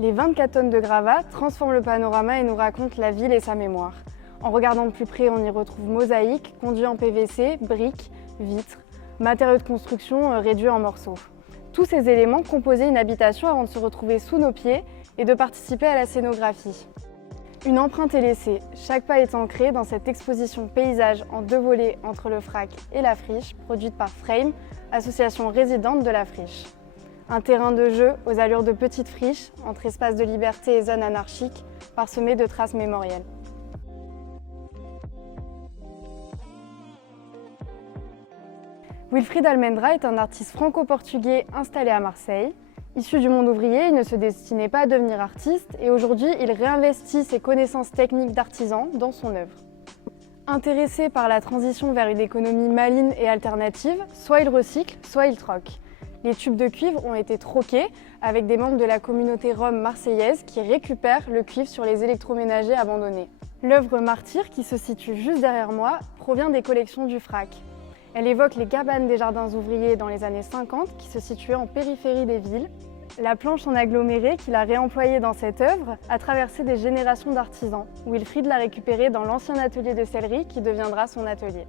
Les 24 tonnes de gravats transforment le panorama et nous racontent la ville et sa mémoire. En regardant de plus près, on y retrouve mosaïques, conduits en PVC, briques, vitres, matériaux de construction réduits en morceaux. Tous ces éléments composaient une habitation avant de se retrouver sous nos pieds et de participer à la scénographie. Une empreinte est laissée, chaque pas est ancré dans cette exposition paysage en 2 volets entre le FRAC et la Friche, produite par Frame, association résidente de la Friche. Un terrain de jeu aux allures de petites friches, entre espaces de liberté et zones anarchiques, parsemées de traces mémorielles. Wilfried Almendra est un artiste franco-portugais installé à Marseille. Issu du monde ouvrier, il ne se destinait pas à devenir artiste et aujourd'hui, il réinvestit ses connaissances techniques d'artisan dans son œuvre. Intéressé par la transition vers une économie maligne et alternative, soit il recycle, soit il troque. Les tubes de cuivre ont été troqués avec des membres de la communauté rome marseillaise qui récupèrent le cuivre sur les électroménagers abandonnés. L'œuvre Martyr, qui se situe juste derrière moi, provient des collections du FRAC. Elle évoque les cabanes des jardins ouvriers dans les années 50 qui se situaient en périphérie des villes. La planche en aggloméré qu'il a réemployée dans cette œuvre a traversé des générations d'artisans. Wilfried l'a récupérée dans l'ancien atelier de sellerie qui deviendra son atelier.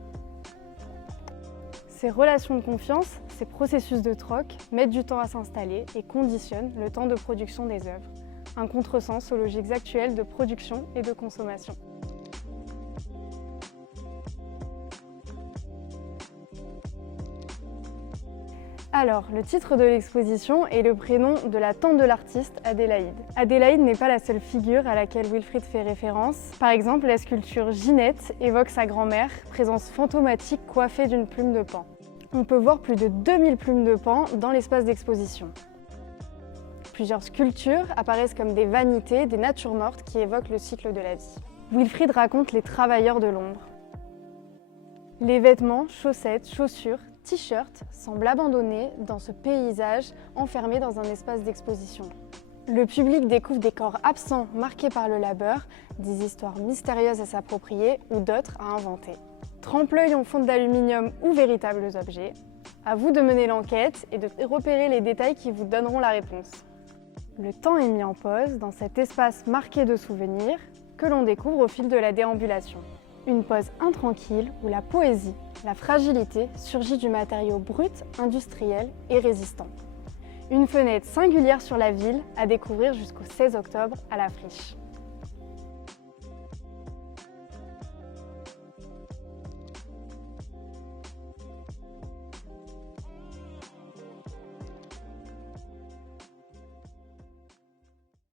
Ces relations de confiance, ces processus de troc mettent du temps à s'installer et conditionnent le temps de production des œuvres. Un contresens aux logiques actuelles de production et de consommation. Alors, le titre de l'exposition est le prénom de la tante de l'artiste, Adélaïde. Adélaïde n'est pas la seule figure à laquelle Wilfried fait référence. Par exemple, la sculpture Ginette évoque sa grand-mère, présence fantomatique coiffée d'une plume de paon. On peut voir plus de 2000 plumes de paon dans l'espace d'exposition. Plusieurs sculptures apparaissent comme des vanités, des natures mortes qui évoquent le cycle de la vie. Wilfried raconte les travailleurs de l'ombre. Les vêtements, chaussettes, chaussures, t-shirts semblent abandonnés dans ce paysage enfermé dans un espace d'exposition. Le public découvre des corps absents marqués par le labeur, des histoires mystérieuses à s'approprier ou d'autres à inventer. Trempe-l'œil en fonte d'aluminium ou véritables objets. À vous de mener l'enquête et de repérer les détails qui vous donneront la réponse. Le temps est mis en pause dans cet espace marqué de souvenirs que l'on découvre au fil de la déambulation. Une pause intranquille où la poésie, la fragilité surgit du matériau brut, industriel et résistant. Une fenêtre singulière sur la ville à découvrir jusqu'au 16 octobre à la Friche.